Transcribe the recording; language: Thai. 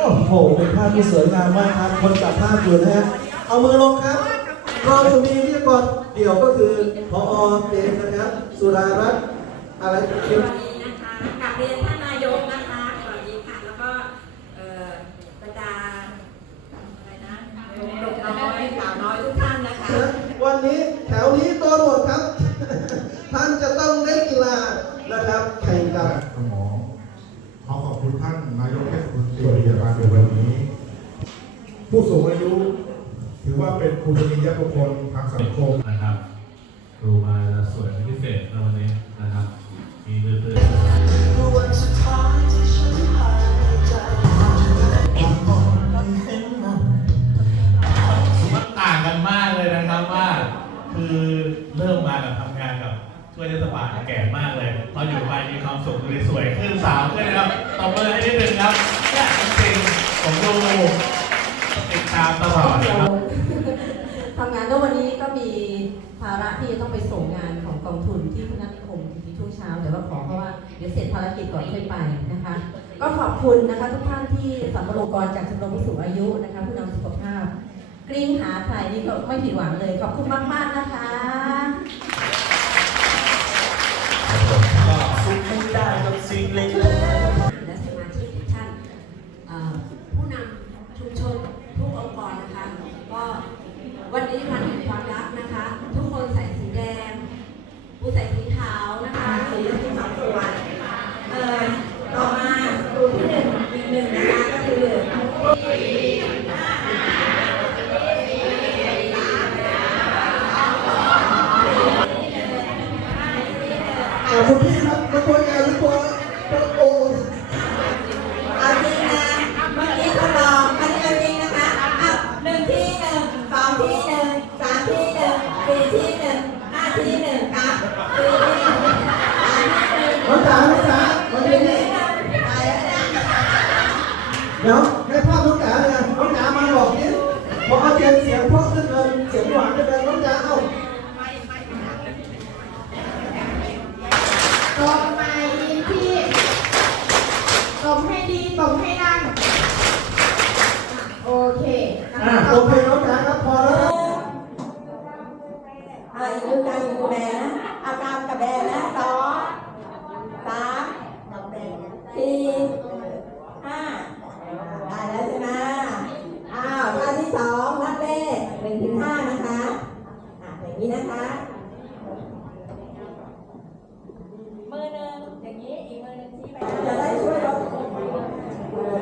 โอ้โห เป็นภาพที่สวยงามมากครับ คนจับภาพอยู่นะฮะ เอามือลงครับ เราจะมีวิทยากรเดี่ยวก็คือพอเองนะครับ สุดารัตน์อะไรเขียวสวัสดีนะคะกลับเรียนท่านนายกนะคะสวัสดีค่ะ แล้วก็เอ่อบรรดาอะไรนะหนุ่มน้อยสาวน้อยทุกท่านนะคะ วันนี้แถวนี้โดนหมดครับ ท่านจะต้องเล่นกีฬานะครับ แข่งกับ สมอง ขอขอบคุณท่านนายกเทศมนตรีพยาบาลในวันนี้ ผู้สูงอายุ ถือว่าเป็นภูมิยบุคคลทางสังคมนะครับครูมาสวยเป็นพิเศษในวันนี้นะครับ มีเพื่อนๆมันต่างกันมากเลยนะครับว่าคือเริ่มมากับทำงานกับ ช่วยเทศบาลแก่มากเลยพออยู่ไปมีความสุขดูสวยขึ้นสาวขึ้นนะครับตบมือให้นิดนึงครับเนี่ยจริงผมดูติดตามตลอดนะครับทำงานแล้ววันนี้ก็มีภาระที่จะต้องไปส่งงานของกองทุนที่พนักนิคมที่ช่วงเช้าเดี๋ยวว่าขอเพราะว่าเดี๋ยวเสร็จภารกิจก่อนค่อยไปนะคะ ก็ขอบคุณนะคะทุกท่านที่สัมมโนกรจากชมรมผู้สูงอายุนะคะผู้นำสุขภาพ กลิ้งหาใครนี่ก็ไม่ผิดหวังเลย ขอบคุณมาก ๆ นะคะ คุณพี่ครับมาตัวใหญ่หรือตัวตัวโตเอาจริงนะเมื่อกี้ทดลองอันนี้เอาจริงนะคะอะหนึ่งที่หนึ่งสองที่หนึ่งสามที่หนึ่งสี่ที่หนึ่งห้าที่หนึ่งครับสี่ที่หนึ่งสามที่หนึ่งน้องจ๋าน้องจ๋ามาที่นี่เดี๋ยวให้ภาพน้องจ๋าเลยน้องจ๋ามาบอกนี่พอกเอาเสียงเสียงเพร โอเคน้องจ๋าครับพอแล้ว เอาอีกลูกกันอยู่แม่นะอาการกับแบนนะสองสามสี่ห้าได้แล้วใช่ไหมอ้าวท่าที่สองนับเลขหนึ่งถึงห้านะคะอ่าอย่างนี้นะคะ มือหนึ่งอย่างนี้อีกมือหนึ่งชี้ไป